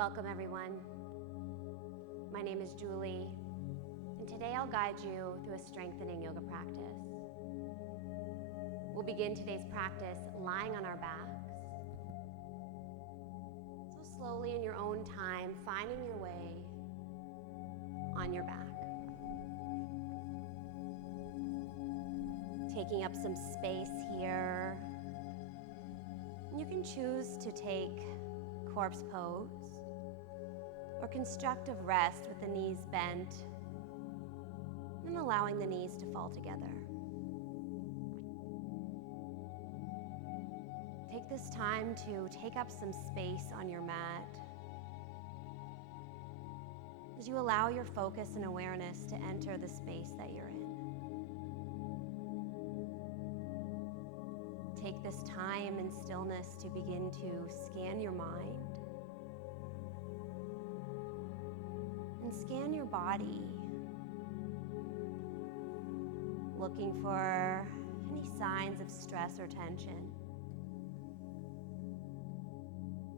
Welcome everyone. My name is Julie, and today I'll guide you through a strengthening yoga practice. We'll begin today's practice lying on our backs. So slowly in your own time, finding your way on your back. Taking up some space here. You can choose to take corpse pose or constructive rest with the knees bent and allowing the knees to fall together. Take this time to take up some space on your mat as you allow your focus and awareness to enter the space that you're in. Take this time and stillness to begin to scan your mind and scan your body, looking for any signs of stress or tension.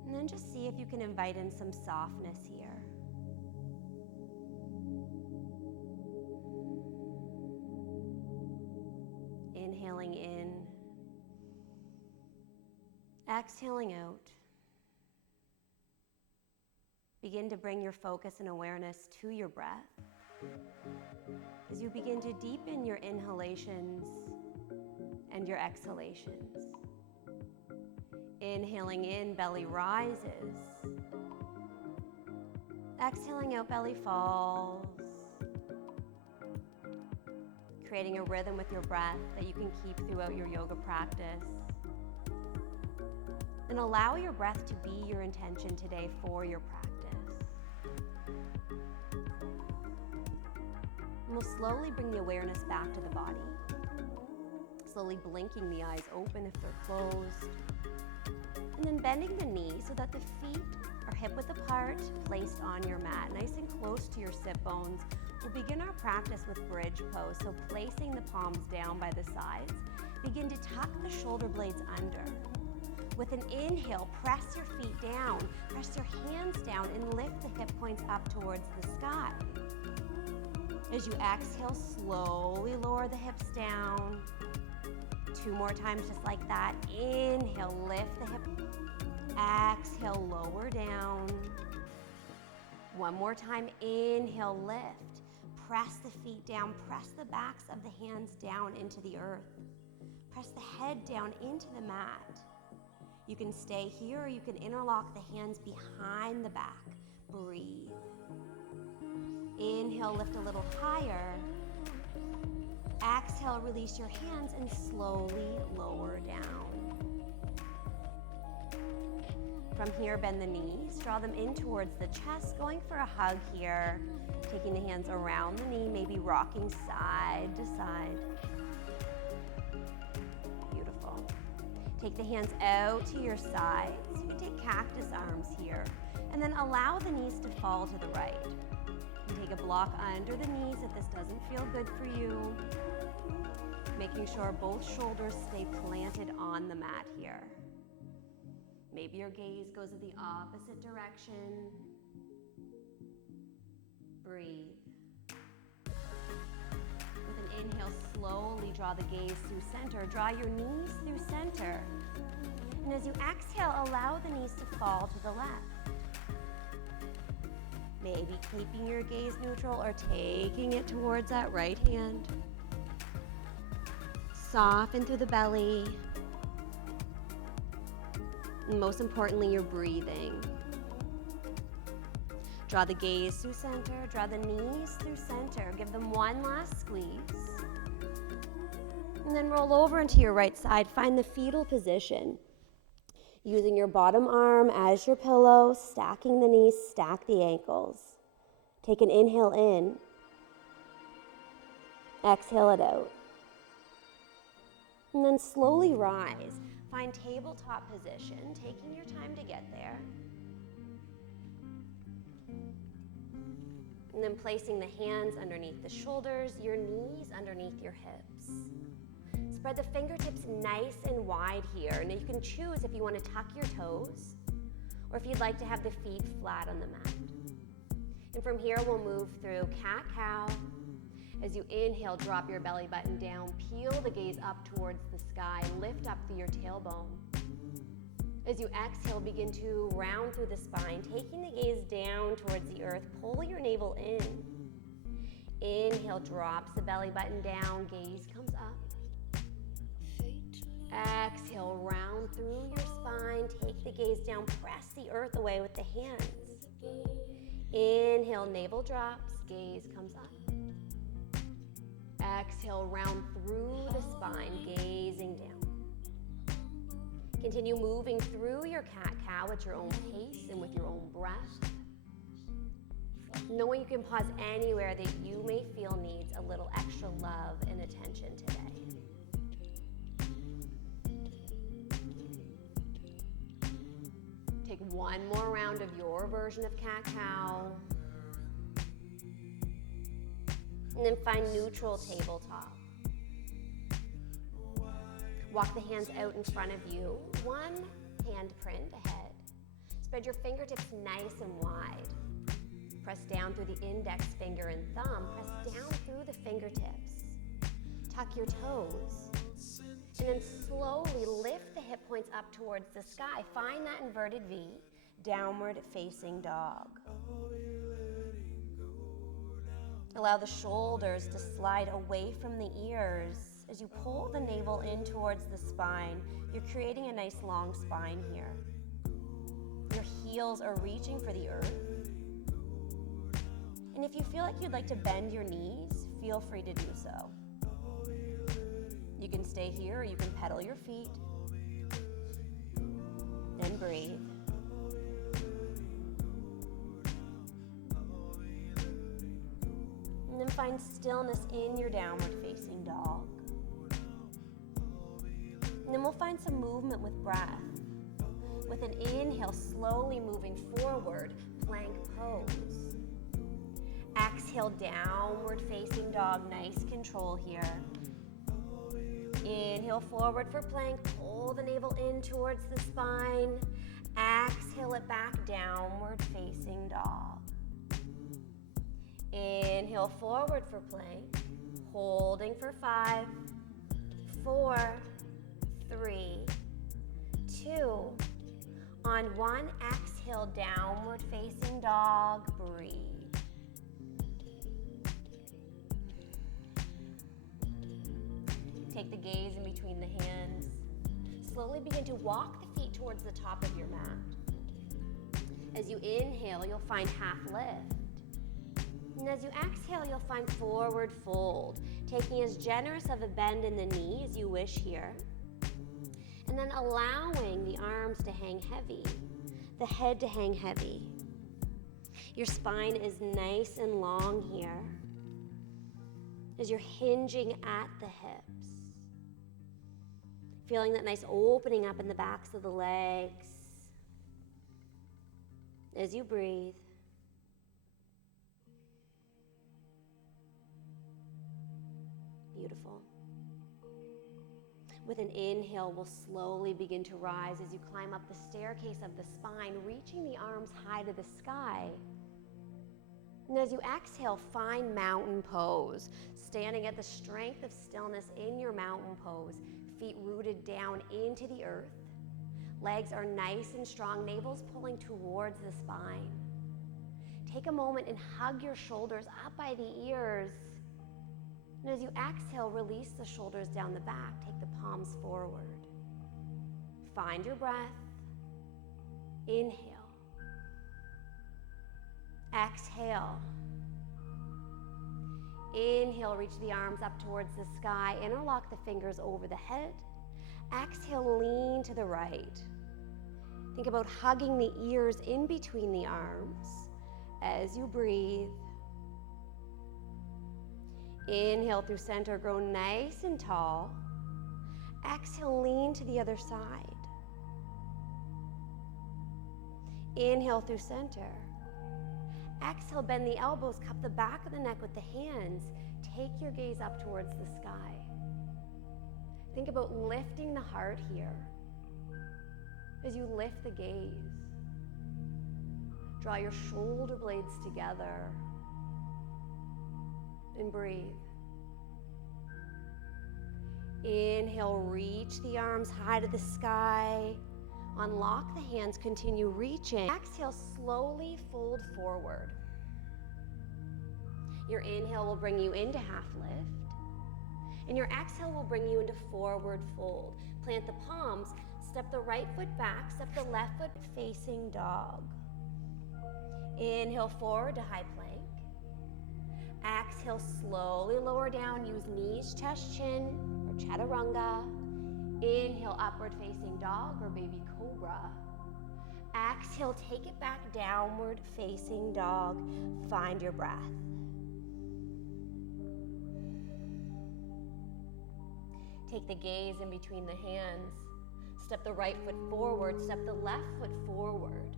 And then just see if you can invite in some softness here. Inhaling in, exhaling out. Begin to bring your focus and awareness to your breath as you begin to deepen your inhalations and your exhalations. Inhaling in, belly rises. Exhaling out, belly falls. Creating a rhythm with your breath that you can keep throughout your yoga practice. And allow your breath to be your intention today for your practice. And we'll slowly bring the awareness back to the body. Slowly blinking the eyes open if they're closed. And then bending the knees so that the feet are hip-width apart, placed on your mat, nice and close to your sit bones. We'll begin our practice with bridge pose, so placing the palms down by the sides. Begin to tuck the shoulder blades under. With an inhale, press your feet down, press your hands down, and lift the hip points up towards the sky. As you exhale, slowly lower the hips down. 2 more times just like that. Inhale, lift the hip. Exhale, lower down. 1 more time, inhale, lift. Press the feet down, press the backs of the hands down into the earth. Press the head down into the mat. You can stay here or you can interlock the hands behind the back. Breathe. Inhale, lift a little higher. Exhale, release your hands and slowly lower down. From here, bend the knees, draw them in towards the chest, going for a hug here. Taking the hands around the knee, maybe rocking side to side. Beautiful. Take the hands out to your sides. You can take cactus arms here. And then allow the knees to fall to the right. You can take a block under the knees if this doesn't feel good for you. Making sure both shoulders stay planted on the mat here. Maybe your gaze goes in the opposite direction. Breathe. With an inhale, slowly draw the gaze through center. Draw your knees through center. And as you exhale, allow the knees to fall to the left. Maybe keeping your gaze neutral or taking it towards that right hand. Soften through the belly. And most importantly, you're breathing. Draw the gaze through center, draw the knees through center. Give them one last squeeze. And then roll over into your right side. Find the fetal position. Using your bottom arm as your pillow, stacking the knees, stack the ankles. Take an inhale in. Exhale it out. And then slowly rise. Find tabletop position, taking your time to get there. And then placing the hands underneath the shoulders, your knees underneath your hips. Spread the fingertips nice and wide here. Now you can choose if you want to tuck your toes or if you'd like to have the feet flat on the mat. And from here, we'll move through cat-cow. As you inhale, drop your belly button down, peel the gaze up towards the sky, lift up through your tailbone. As you exhale, begin to round through the spine, taking the gaze down towards the earth, pull your navel in. Inhale, drops the belly button down, gaze comes up. Exhale, round through your spine, take the gaze down, press the earth away with the hands. Inhale, navel drops, gaze comes up. Exhale, round through the spine, gazing down. Continue moving through your cat-cow at your own pace and with your own breath. Knowing you can pause anywhere that you may feel needs a little extra love and attention today. Take one more round of your version of cat-cow. And then find neutral tabletop. Walk the hands out in front of you, one hand print ahead. Spread your fingertips nice and wide. Press down through the index finger and thumb. Press down through the fingertips. Tuck your toes. And then slowly lift the hip points up towards the sky. Find that inverted V, downward facing dog. Allow the shoulders to slide away from the ears. As you pull the navel in towards the spine, you're creating a nice long spine here. Your heels are reaching for the earth. And if you feel like you'd like to bend your knees, feel free to do so. You can stay here or you can pedal your feet. And breathe. And then find stillness in your downward facing dog. And then we'll find some movement with breath. With an inhale, slowly moving forward, plank pose. Exhale, downward facing dog, nice control here. Inhale forward for plank, pull the navel in towards the spine. Exhale it back, downward facing dog. Inhale forward for plank, holding for 5, 4, 3, 2. On 1, exhale, downward facing dog, breathe. Take the gaze in between the hands. Slowly begin to walk the feet towards the top of your mat. As you inhale, you'll find half lift. And as you exhale, you'll find forward fold, taking as generous of a bend in the knee as you wish here. And then allowing the arms to hang heavy, the head to hang heavy. Your spine is nice and long here as you're hinging at the hips. Feeling that nice opening up in the backs of the legs. As you breathe. Beautiful. With an inhale, we'll slowly begin to rise as you climb up the staircase of the spine, reaching the arms high to the sky. And as you exhale, find mountain pose, standing at the strength of stillness in your mountain pose, feet rooted down into the earth. Legs are nice and strong, navel's pulling towards the spine. Take a moment and hug your shoulders up by the ears. And as you exhale, release the shoulders down the back. Take the palms forward. Find your breath. Inhale. Exhale. Inhale, reach the arms up towards the sky. Interlock the fingers over the head. Exhale, lean to the right. Think about hugging the ears in between the arms as you breathe. Inhale through center, grow nice and tall. Exhale, lean to the other side. Inhale through center. Exhale, bend the elbows, cup the back of the neck with the hands. Take your gaze up towards the sky. Think about lifting the heart here as you lift the gaze. Draw your shoulder blades together and breathe. Inhale, reach the arms high to the sky. Unlock the hands, continue reaching. Exhale, slowly fold forward. Your inhale will bring you into half lift, and your exhale will bring you into forward fold. Plant the palms, step the right foot back, step the left foot facing dog. Inhale forward to high plank. Exhale, slowly lower down, use knees, chest, chin, or chaturanga. Inhale, upward facing dog or baby cobra. Exhale, take it back, downward facing dog. Find your breath. Take the gaze in between the hands. Step the right foot forward, step the left foot forward.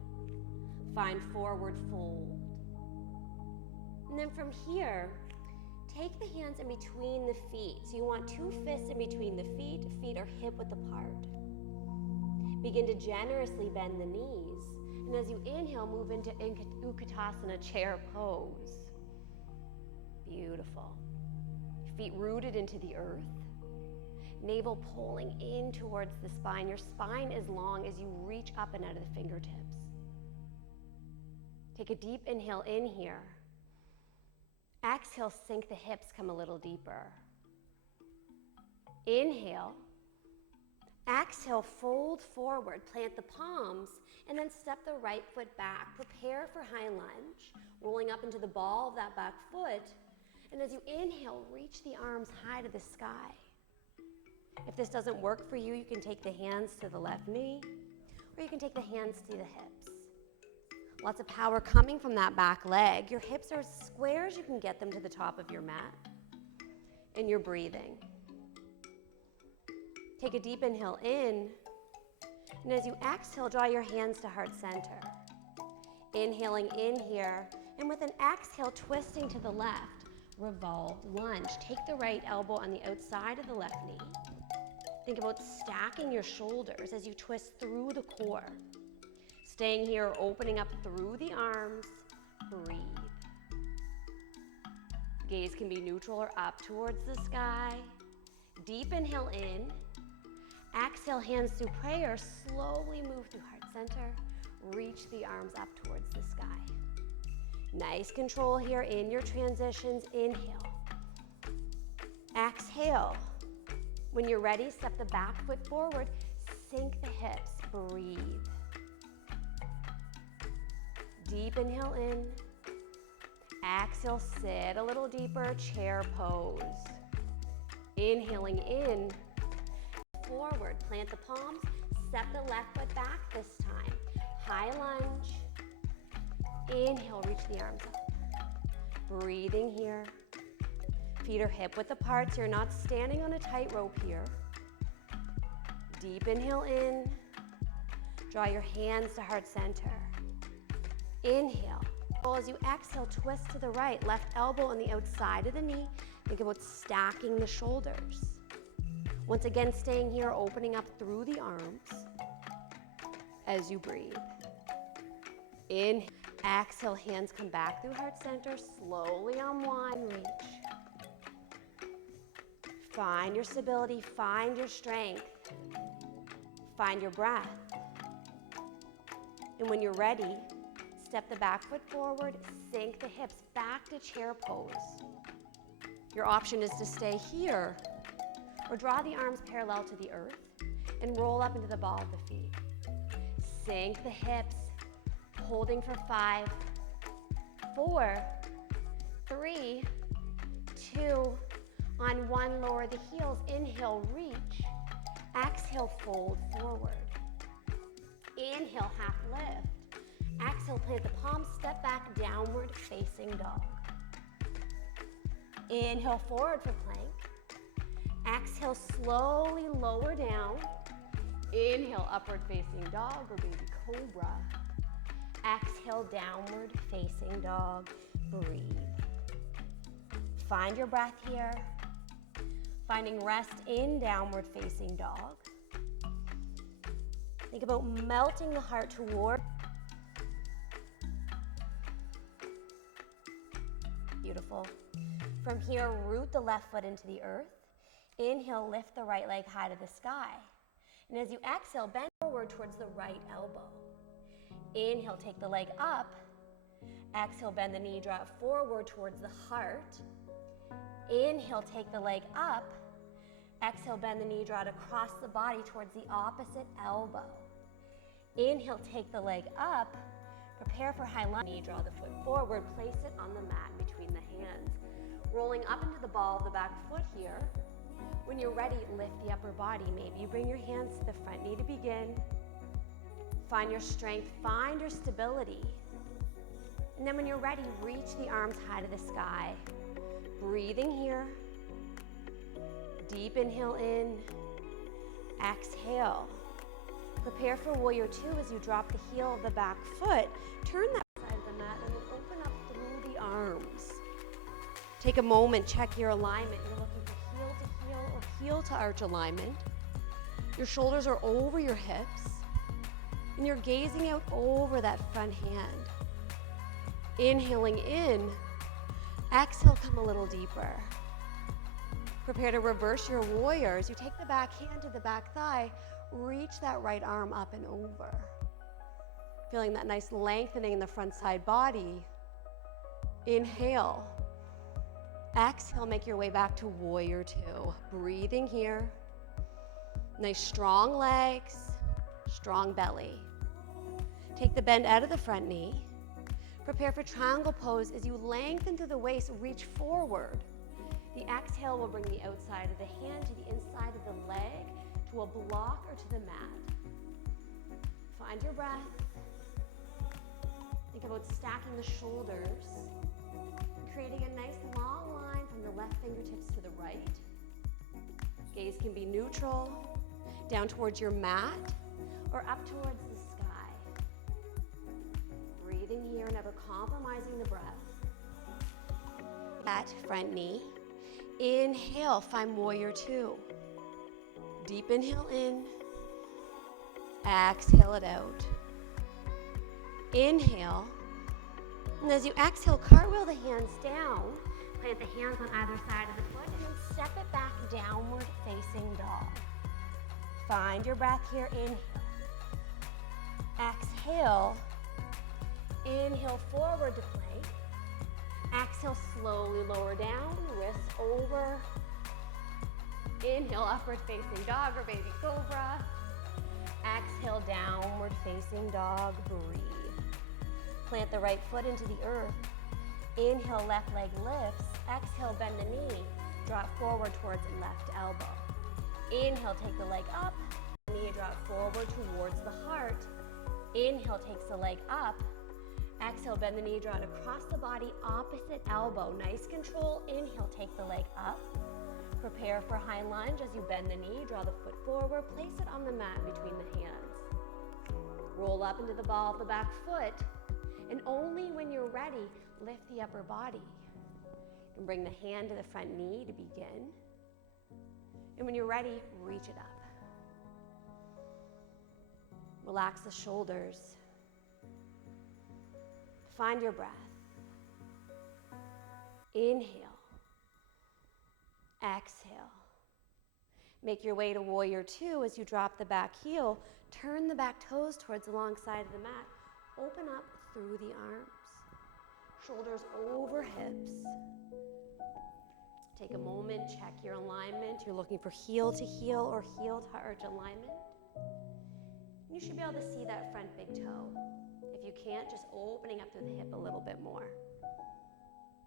Find forward fold. And then from here, take the hands in between the feet. So you want 2 fists in between the feet. Feet are hip width apart. Begin to generously bend the knees. And as you inhale, move into Utkatasana, chair pose. Beautiful. Feet rooted into the earth. Navel pulling in towards the spine. Your spine is long as you reach up and out of the fingertips. Take a deep inhale in here. Exhale, sink the hips, come a little deeper. Inhale. Exhale, fold forward, plant the palms, and then step the right foot back. Prepare for high lunge, rolling up into the ball of that back foot. And as you inhale, reach the arms high to the sky. If this doesn't work for you, you can take the hands to the left knee, or you can take the hands to the hips. Lots of power coming from that back leg. Your hips are as square as you can get them to the top of your mat. And you're breathing. Take a deep inhale in. And as you exhale, draw your hands to heart center. Inhaling in here. And with an exhale, twisting to the left. Revolved lunge. Take the right elbow on the outside of the left knee. Think about stacking your shoulders as you twist through the core. Staying here, opening up through the arms, breathe. Gaze can be neutral or up towards the sky. Deep inhale in. Exhale, hands through prayer. Slowly move through heart center. Reach the arms up towards the sky. Nice control here in your transitions. Inhale. Exhale. When you're ready, step the back foot forward. Sink the hips. Breathe. Deep inhale in. Exhale, sit a little deeper, chair pose. Inhaling in, forward, plant the palms, step the left foot back this time. High lunge. Inhale, reach the arms up. Breathing here. Feet are hip width apart, so you're not standing on a tightrope here. Deep inhale in. Draw your hands to heart center. Inhale. As you exhale, twist to the right. Left elbow on the outside of the knee. Think about stacking the shoulders. Once again, staying here, opening up through the arms as you breathe. Inhale. Exhale, hands come back through heart center. Slowly unwind, reach. Find your stability, find your strength. Find your breath. And when you're ready, step the back foot forward, sink the hips back to chair pose. Your option is to stay here or draw the arms parallel to the earth and roll up into the ball of the feet. Sink the hips, holding for 5, 4, 3, 2, on 1, lower the heels. Inhale, reach. Exhale, fold forward. Inhale, half lift. Exhale, plant the palms, step back, downward facing dog. Inhale, forward for plank. Exhale, slowly lower down. Inhale, upward facing dog or baby cobra. Exhale, downward facing dog. Breathe. Find your breath here. Finding rest in downward facing dog. Think about melting the heart toward. Beautiful. From here, root the left foot into the earth. Inhale, lift the right leg high to the sky. And as you exhale, bend forward towards the right elbow. Inhale, take the leg up. Exhale, bend the knee, draw it forward towards the heart. Inhale, take the leg up. Exhale, bend the knee, draw it across the body towards the opposite elbow. Inhale, take the leg up. Prepare for high lunge. Knee, draw the foot forward, place it on the mat between the hands. Rolling up into the ball of the back foot here. When you're ready, lift the upper body. Maybe you bring your hands to the front knee to begin. Find your strength, find your stability. And then when you're ready, reach the arms high to the sky. Breathing here. Deep inhale in. Exhale. Prepare for warrior two as you drop the heel of the back foot. Turn that side of the mat and then open up through the arms. Take a moment, check your alignment. You're looking for heel to heel or heel to arch alignment. Your shoulders are over your hips and you're gazing out over that front hand. Inhaling in, exhale, come a little deeper. Prepare to reverse your warrior as you take the back hand to the back thigh. Reach that right arm up and over. Feeling that nice lengthening in the front side body. Inhale. Exhale, make your way back to warrior two. Breathing here. Nice strong legs, strong belly. Take the bend out of the front knee. Prepare for triangle pose as you lengthen through the waist, reach forward. The exhale will bring the outside of the hand to the inside of the leg, to a block or to the mat. Find your breath. Think about stacking the shoulders, creating a nice long line from the left fingertips to the right. Gaze can be neutral, down towards your mat, or up towards the sky. Breathing here, never compromising the breath. That front knee. Inhale, find warrior two. Deep inhale in, exhale it out. Inhale, and as you exhale, cartwheel the hands down, plant the hands on either side of the foot, and then step it back downward facing dog. Find your breath here, inhale. Exhale, inhale forward to plank. Exhale, slowly lower down, wrists over. Inhale, upward facing dog or baby cobra. Exhale, downward facing dog, breathe. Plant the right foot into the earth. Inhale, left leg lifts. Exhale, bend the knee. Draw it forward towards the left elbow. Inhale, take the leg up. Knee, draw it forward towards the heart. Inhale, takes the leg up. Exhale, bend the knee, draw it across the body, opposite elbow. Nice control. Inhale, take the leg up. Prepare for high lunge as you bend the knee, draw the foot forward, place it on the mat between the hands. Roll up into the ball of the back foot, and only when you're ready, lift the upper body. And bring the hand to the front knee to begin. And when you're ready, reach it up. Relax the shoulders. Find your breath. Inhale. Exhale. Make your way to warrior two as you drop the back heel. Turn the back toes towards the long side of the mat. Open up through the arms. Shoulders over hips. Take a moment, check your alignment. You're looking for heel to heel or heel to arch alignment. You should be able to see that front big toe. If you can't, just opening up through the hip a little bit more.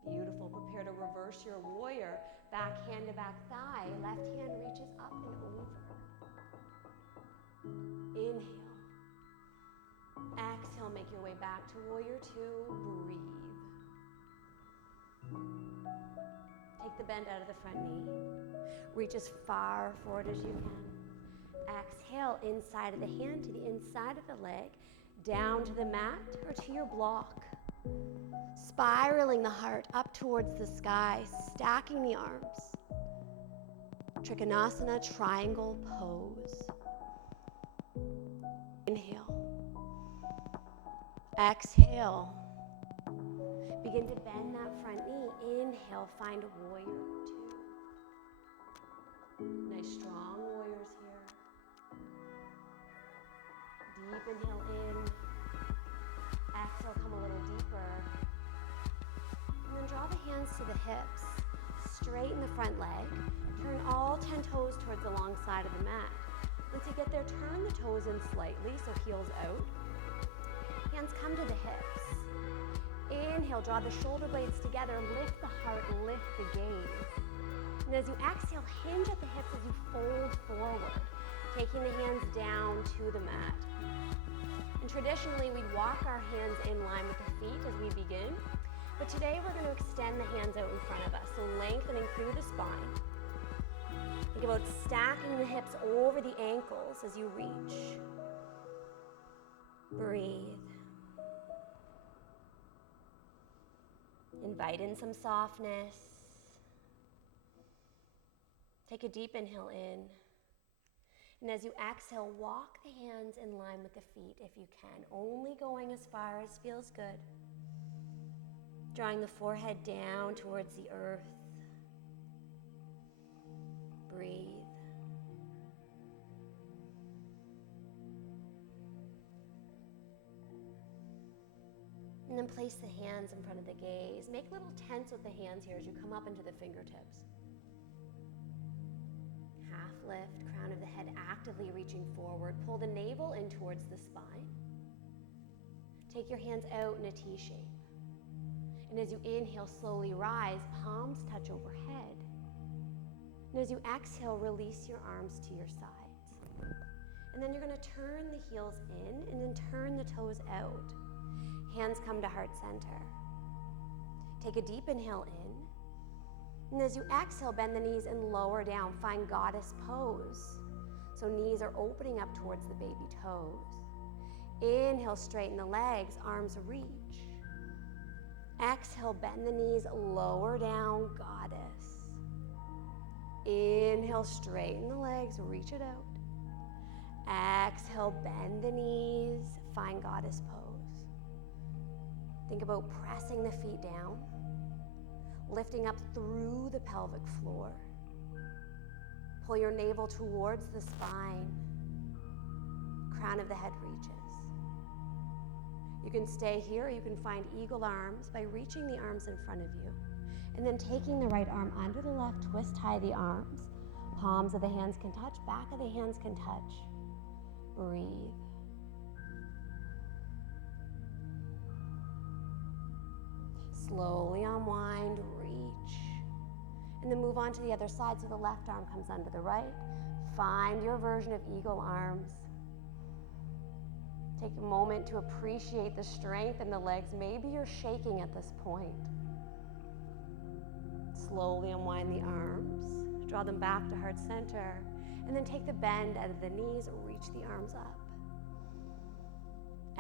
Beautiful. Prepare to reverse your warrior. Back hand to back thigh. Left hand reaches up and over. Inhale. Exhale, make your way back to warrior two. Breathe. Take the bend out of the front knee. Reach as far forward as you can. Exhale, inside of the hand to the inside of the leg, down to the mat or to your block. Spiraling the heart up towards the sky, stacking the arms. Trikonasana, triangle pose. Inhale. Exhale. Begin to bend that front knee. Inhale, find warrior two. Nice strong warriors here. Deep inhale in. Exhale, come a little deeper. And then draw the hands to the hips. Straighten the front leg. Turn all 10 toes towards the long side of the mat. Once you get there, turn the toes in slightly, so heels out. Hands come to the hips. Inhale, draw the shoulder blades together, lift the heart, lift the gaze. And as you exhale, hinge at the hips as you fold forward, taking the hands down to the mat. And traditionally, we'd walk our hands in line with the feet as we begin, but today we're going to extend the hands out in front of us, so lengthening through the spine. Think about stacking the hips over the ankles as you reach. Breathe. Invite in some softness. Take a deep inhale in. And as you exhale, walk the hands in line with the feet if you can, only going as far as feels good. Drawing the forehead down towards the earth. Breathe. And then place the hands in front of the gaze. Make little tents with the hands here as you come up into the fingertips. Half lift, crown of the head actively reaching forward. Pull the navel in towards the spine. Take your hands out in a T shape. And as you inhale, slowly rise, palms touch overhead. And as you exhale, release your arms to your sides. And then you're going to turn the heels in and then turn the toes out. Hands come to heart center. Take a deep inhale in. And as you exhale, bend the knees and lower down. Find goddess pose. So knees are opening up towards the baby toes. Inhale, straighten the legs, arms reach. Exhale, bend the knees, lower down, goddess. Inhale, straighten the legs, reach it out. Exhale, bend the knees, find goddess pose. Think about pressing the feet down, lifting up through the pelvic floor. Pull your navel towards the spine. Crown of the head reaches. You can stay here, or you can find eagle arms by reaching the arms in front of you. And then taking the right arm under the left, twist high the arms. Palms of the hands can touch, back of the hands can touch. Breathe. Slowly unwind, reach. And then move on to the other side so the left arm comes under the right. Find your version of eagle arms. Take a moment to appreciate the strength in the legs. Maybe you're shaking at this point. Slowly unwind the arms. Draw them back to heart center. And then take the bend out of the knees, reach the arms up.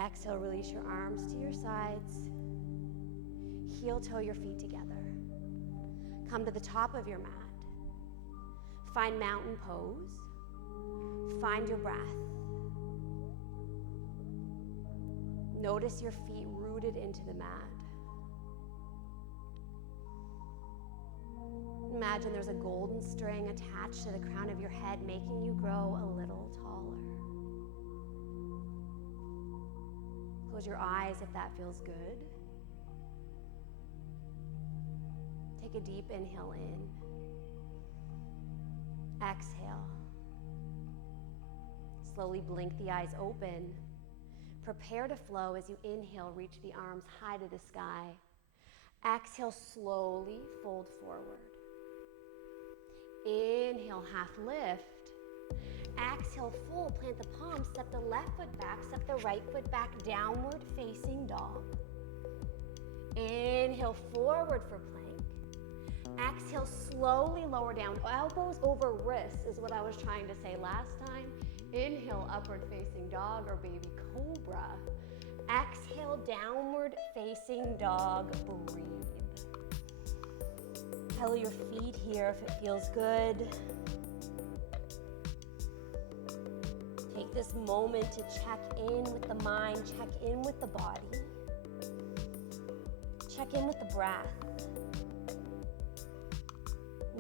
Exhale, release your arms to your sides. Heel toe your feet together. Come to the top of your mat. Find mountain pose. Find your breath. Notice your feet rooted into the mat. Imagine there's a golden string attached to the crown of your head, making you grow a little taller. Close your eyes if that feels good. Take a deep inhale in. Exhale. Slowly blink the eyes open. Prepare to flow as you inhale, reach the arms high to the sky. Exhale, slowly fold forward. Inhale, half lift. Exhale, full, plant the palms, step the left foot back, step the right foot back, downward facing dog. Inhale, forward for plank. Exhale, slowly lower down, elbows over wrists is what I was trying to say last time. Inhale, upward facing dog or baby cobra. Exhale, downward facing dog, breathe. Pedal your feet here if it feels good. Take this moment to check in with the mind, check in with the body. Check in with the breath.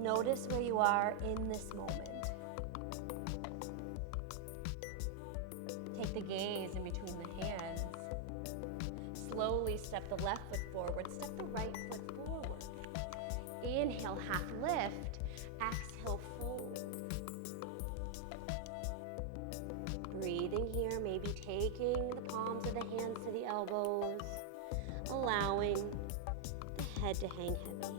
Notice where you are in this moment. Take the gaze in between the hands. Slowly step the left foot forward, step the right foot forward. Inhale, half lift. Exhale, fold. Breathing here, maybe taking the palms of the hands to the elbows, allowing the head to hang heavy.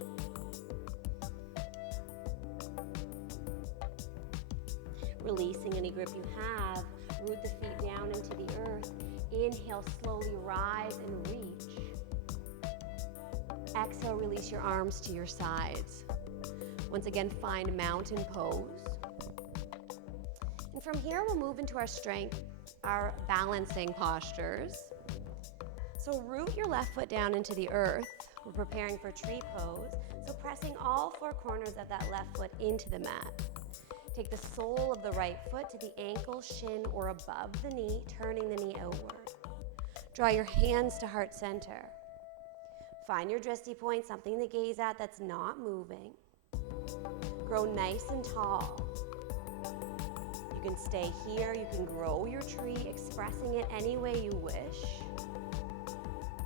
Releasing any grip you have, root the feet down into the earth. Inhale, slowly rise and reach. Exhale, release your arms to your sides. Once again, find mountain pose. And from here, we'll move into our strength, our balancing postures. So root your left foot down into the earth. We're preparing for tree pose. So pressing all four corners of that left foot into the mat. Take the sole of the right foot to the ankle, shin, or above the knee, turning the knee outward. Draw your hands to heart center. Find your drishti point, something to gaze at that's not moving. Grow nice and tall. You can stay here, you can grow your tree, expressing it any way you wish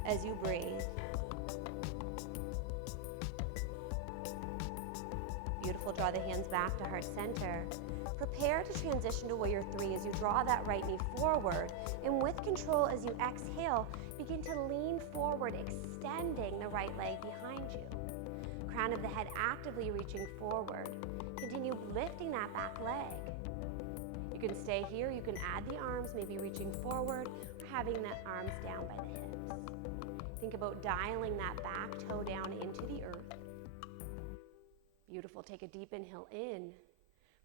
as you breathe. Beautiful, draw the hands back to heart center. Prepare to transition to warrior three as you draw that right knee forward. And with control, as you exhale, begin to lean forward, extending the right leg behind you. Crown of the head actively reaching forward. Continue lifting that back leg. You can stay here, you can add the arms, maybe reaching forward, or having the arms down by the hips. Think about dialing that back toe down into the earth. Beautiful, take a deep inhale in.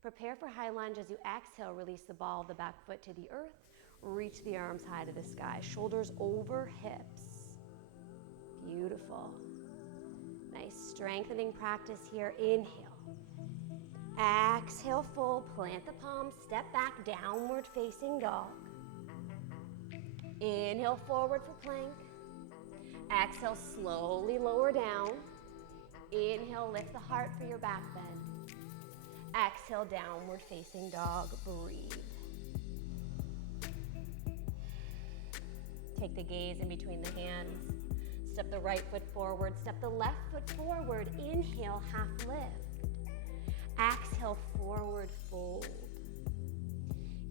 Prepare for high lunge as you exhale, release the ball of the back foot to the earth, reach the arms high to the sky, shoulders over hips. Beautiful. Nice strengthening practice here. Inhale. Exhale, fold, plant the palms, step back, downward facing dog. Inhale, forward for plank. Exhale, slowly lower down. Inhale, lift the heart for your back bend. Exhale, downward facing dog, breathe. Take the gaze in between the hands. Step the right foot forward, step the left foot forward. Inhale, half lift. Exhale, forward fold.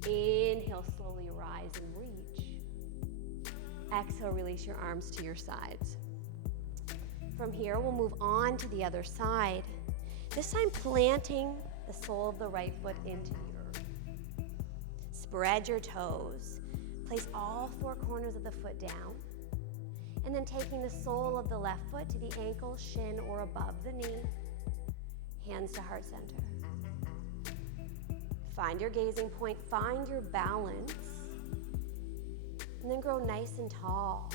Inhale, slowly rise and reach. Exhale, release your arms to your sides. From here, we'll move on to the other side. This time, planting the sole of the right foot into the earth. Spread your toes. Place all four corners of the foot down. And then taking the sole of the left foot to the ankle, shin, or above the knee. Hands to heart center. Find your gazing point, find your balance, and then grow nice and tall.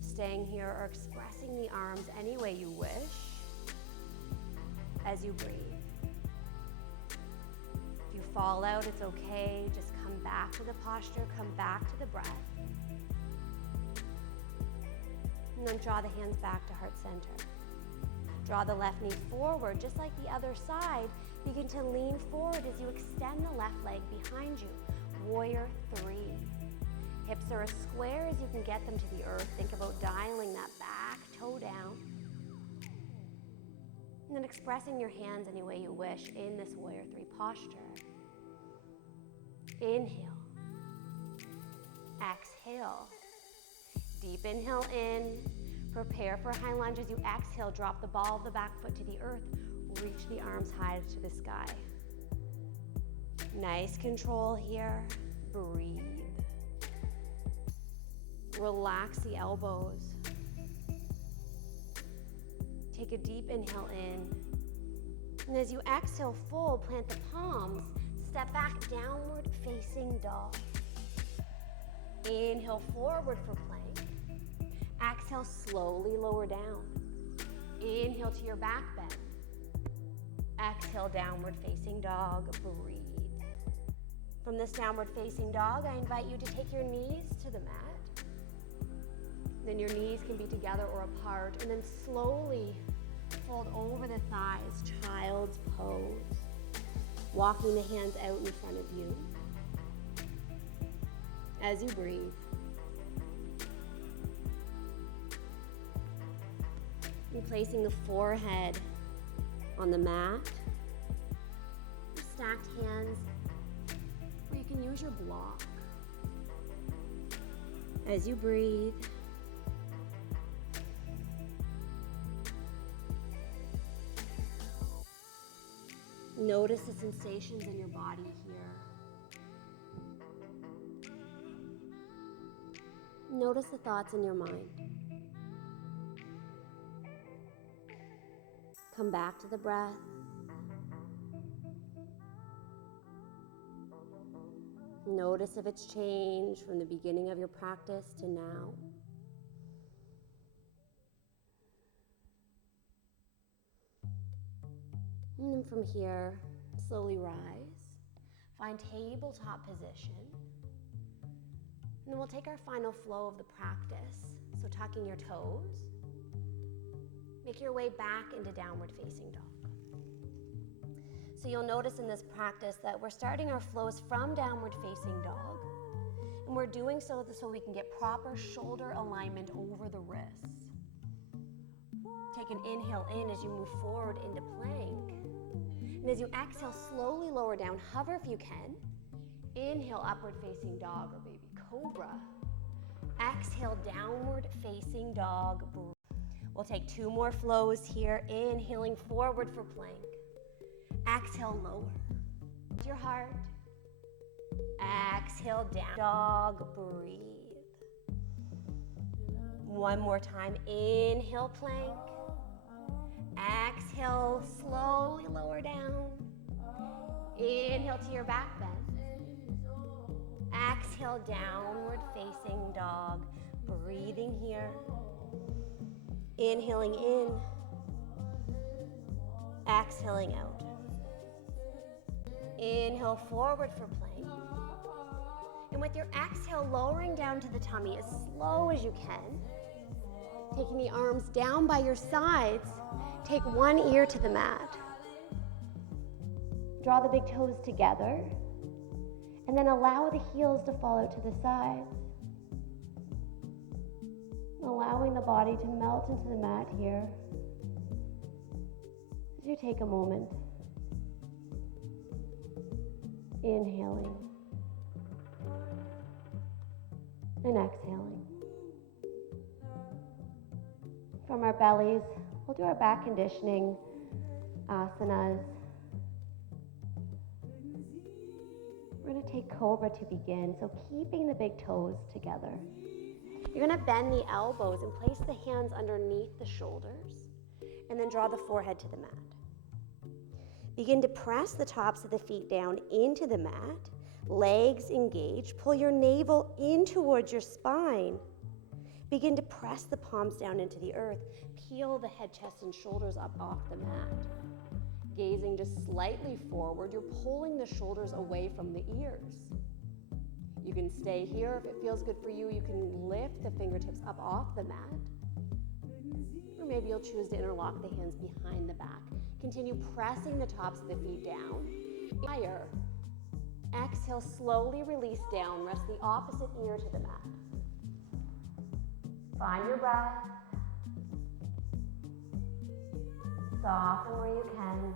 Staying here or expressing the arms any way you wish as you breathe. If you fall out, it's okay. Just come back to the posture, come back to the breath. And then draw the hands back to heart center. Draw the left knee forward, just like the other side. Begin to lean forward as you extend the left leg behind you. Warrior three. Hips are as square as you can get them to the earth. Think about dialing that back toe down. And then expressing your hands any way you wish in this warrior three posture. Inhale. Exhale. Deep inhale in. Prepare for high lunge as you exhale. Drop the ball of the back foot to the earth. Reach the arms high to the sky. Nice control here. Breathe. Relax the elbows. Take a deep inhale in. And as you exhale, fold, plant the palms. Step back, downward facing dog. Inhale, forward for plank. Exhale, slowly lower down. Inhale to your back bend. Exhale, downward facing dog, breathe. From this downward facing dog, I invite you to take your knees to the mat. Then your knees can be together or apart, and then slowly fold over the thighs, child's pose. Walking the hands out in front of you. As you breathe. And placing the forehead on the mat. Stacked hands, or you can use your block. As you breathe. Notice the sensations in your body here. Notice the thoughts in your mind. Come back to the breath. Notice if it's changed from the beginning of your practice to now. And then from here, slowly rise. Find tabletop position. And then we'll take our final flow of the practice. So tucking your toes. Make your way back into downward facing dog. So you'll notice in this practice that we're starting our flows from downward facing dog. And we're doing so we can get proper shoulder alignment over the wrists. Take an inhale in as you move forward into plank. And as you exhale, slowly lower down, hover if you can. Inhale, upward facing dog or baby cobra. Exhale, downward facing dog. We'll take 2 more flows here. Inhaling forward for plank. Exhale, lower. Your heart. Exhale, down. Dog, breathe. One more time. Inhale, plank. Exhale, slowly lower down. Inhale to your back bend. Exhale, downward facing dog. Breathing here. Inhaling in. Exhaling out. Inhale forward for plank. And with your exhale, lowering down to the tummy as slow as you can. Taking the arms down by your sides. Take one ear to the mat. Draw the big toes together. And then allow the heels to fall out to the sides. Allowing the body to melt into the mat here. As you take a moment. Inhaling. And exhaling. From our bellies, we'll do our back conditioning asanas. We're going to take Cobra to begin, so keeping the big toes together. You're going to bend the elbows and place the hands underneath the shoulders, and then draw the forehead to the mat. Begin to press the tops of the feet down into the mat, legs engaged. Pull your navel in towards your spine. Begin to press the palms down into the earth. Peel the head, chest, and shoulders up off the mat. Gazing just slightly forward, you're pulling the shoulders away from the ears. You can stay here if it feels good for you. You can lift the fingertips up off the mat. Or maybe you'll choose to interlock the hands behind the back. Continue pressing the tops of the feet down. Higher. Exhale, slowly release down. Rest the opposite ear to the mat. Find your breath. Soften where you can.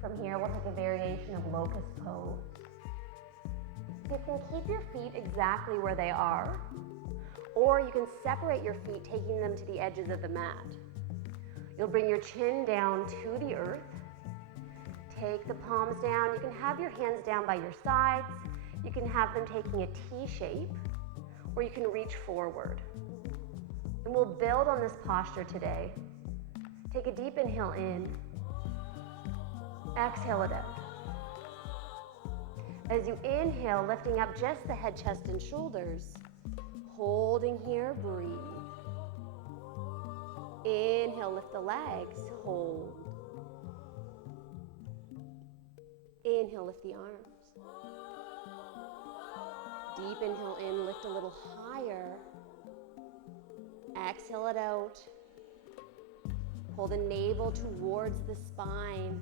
From here, we'll take a variation of locust pose. You can keep your feet exactly where they are, or you can separate your feet, taking them to the edges of the mat. You'll bring your chin down to the earth. Take the palms down. You can have your hands down by your sides. You can have them taking a T shape, or you can reach forward. And we'll build on this posture today. Take a deep inhale in. Exhale it out. As you inhale, lifting up just the head, chest, and shoulders. Holding here, breathe. Inhale, lift the legs, hold. Inhale, lift the arms. Deep inhale in, lift a little higher. Exhale it out. Pull the navel towards the spine.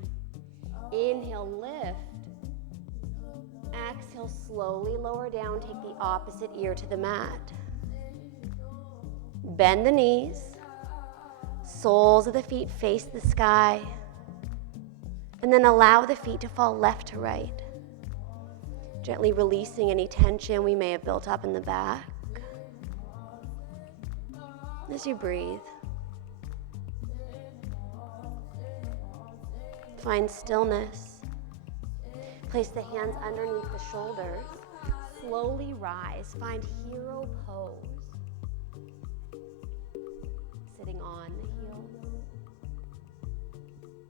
Inhale, lift. Exhale, slowly lower down. Take the opposite ear to the mat. Bend the knees. Soles of the feet face the sky. And then allow the feet to fall left to right. Gently releasing any tension we may have built up in the back. As you breathe, find stillness. Place the hands underneath the shoulders. Slowly rise. Find hero pose. Sitting on the heels.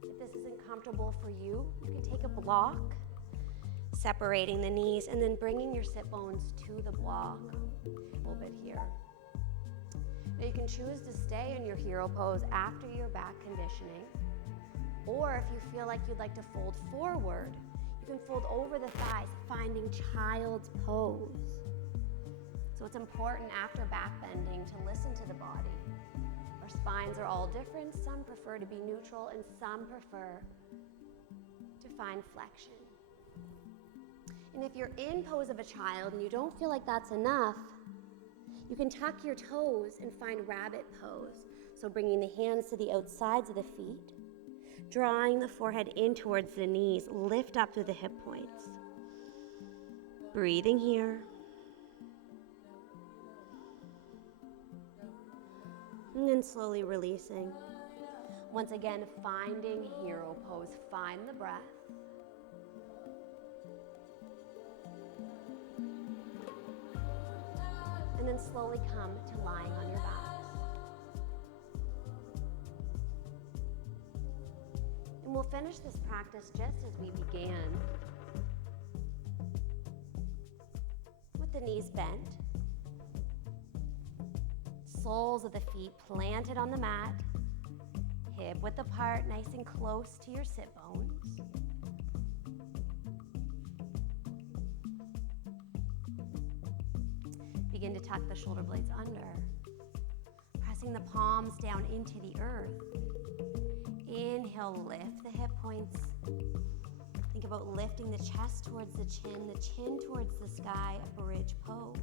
If this isn't comfortable for you, you can take a block, separating the knees and then bringing your sit bones to the block. A little bit here. Now you can choose to stay in your hero pose after your back conditioning, or if you feel like you'd like to fold forward, you can fold over the thighs, finding child's pose. So it's important after back bending to listen to the body. Our spines are all different. Some prefer to be neutral and some prefer to find flexion. And if you're in pose of a child and you don't feel like that's enough, you can tuck your toes and find rabbit pose. So bringing the hands to the outsides of the feet, drawing the forehead in towards the knees, lift up through the hip points. Breathing here. And then slowly releasing. Once again, finding hero pose. Find the breath. And then slowly come to lying on your backs. And we'll finish this practice just as we began, with the knees bent, soles of the feet planted on the mat, hip width apart, nice and close to your sit bones. Begin to tuck the shoulder blades under, pressing the palms down into the earth. Inhale, lift the hip points. Think about lifting the chest towards the chin towards the sky, a bridge pose.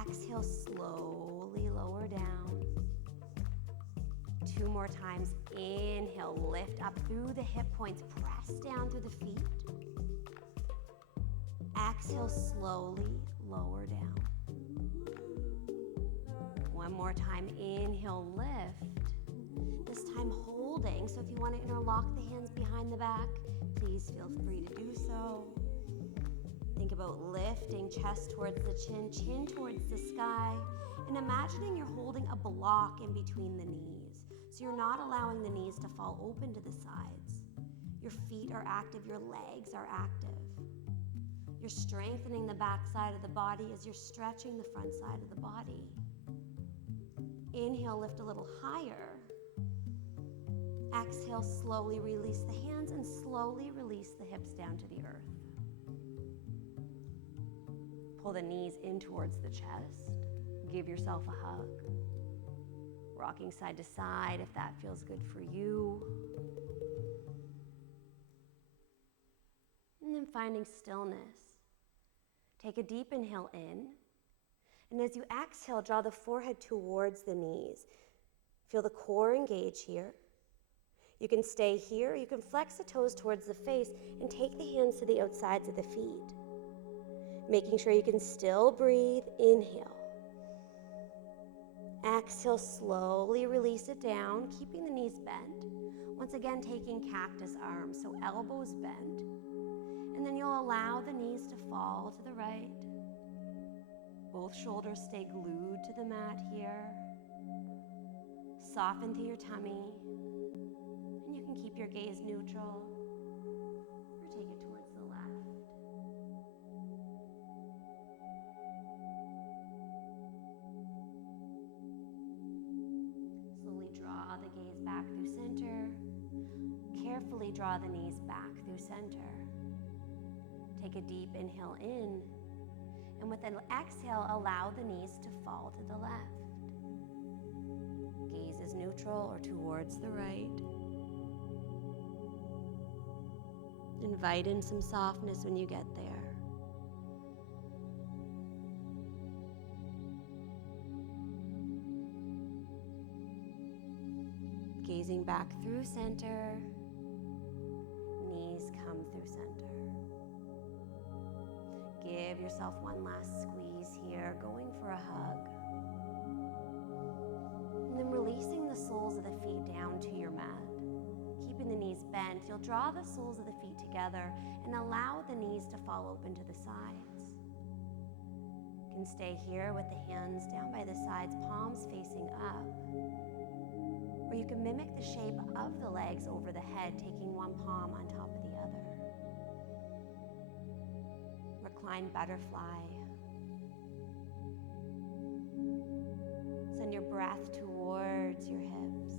Exhale, slowly lower down. 2 more times. Inhale, lift up through the hip points, press down through the feet. Exhale, slowly lower down. 1 more time. Inhale, lift. This time holding, so if you want to interlock the hands behind the back, please feel free to do so. Think about lifting chest towards the chin towards the sky, and imagining you're holding a block in between the knees. So you're not allowing the knees to fall open to the sides. Your feet are active, your legs are active. You're strengthening the back side of the body as you're stretching the front side of the body. Inhale, lift a little higher. Exhale, slowly release the hands and slowly release the hips down to the earth. Pull the knees in towards the chest. Give yourself a hug. Rocking side to side if that feels good for you. And then finding stillness. Take a deep inhale in. And as you exhale, draw the forehead towards the knees. Feel the core engage here. You can stay here. You can flex the toes towards the face and take the hands to the outsides of the feet. Making sure you can still breathe. Inhale. Exhale, slowly release it down, keeping the knees bent. Once again, taking cactus arms, so elbows bent. And then you'll allow the knees to fall to the right. Both shoulders stay glued to the mat here. Soften through your tummy. And you can keep your gaze neutral or take it towards the left. Slowly draw the gaze back through center. Carefully draw the knees back through center. Take a deep inhale in. And with an exhale, allow the knees to fall to the left. Gaze is neutral or towards the right. Invite in some softness when you get there. Gazing back through center, knees come through center. Give yourself one last squeeze here, going for a hug. And then releasing the soles of the feet down to your mat. Keeping the knees bent, you'll draw the soles of the feet together and allow the knees to fall open to the sides. You can stay here with the hands down by the sides, palms facing up. Or you can mimic the shape of the legs over the head, taking one palm on top of the other. Recline butterfly. Send your breath towards your hips.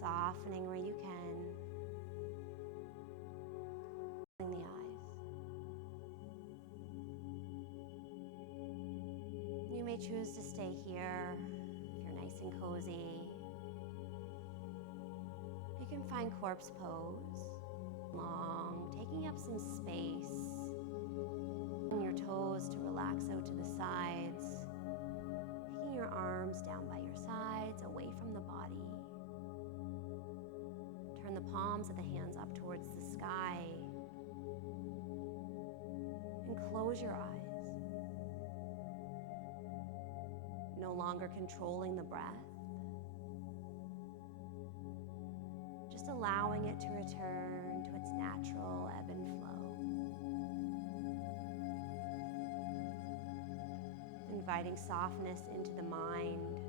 Softening where you can. Closing the eyes. You may choose to stay here if you're nice and cozy. You can find corpse pose. Long, taking up some space. And your toes to relax out to the sides. Taking your arms down by your sides, away from the body. Turn the palms of the hands up towards the sky. And close your eyes. No longer controlling the breath. Just allowing it to return to its natural ebb and flow. Inviting softness into the mind.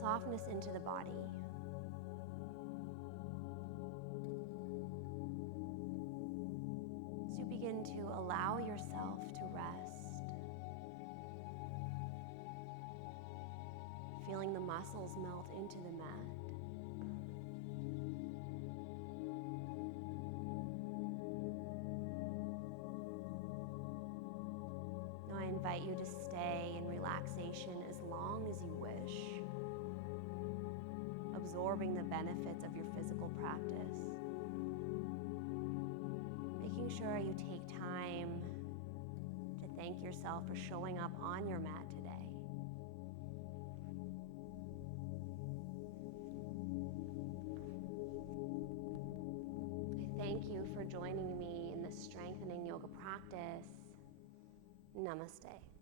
Softness into the body. As you begin to allow yourself to rest. Feeling the muscles melt into the mat. Now I invite you to stay in relaxation as long as you wish, absorbing the benefits of your physical practice, making sure you take time to thank yourself for showing up on your mat today. Thank you for joining me in this strengthening yoga practice. Namaste.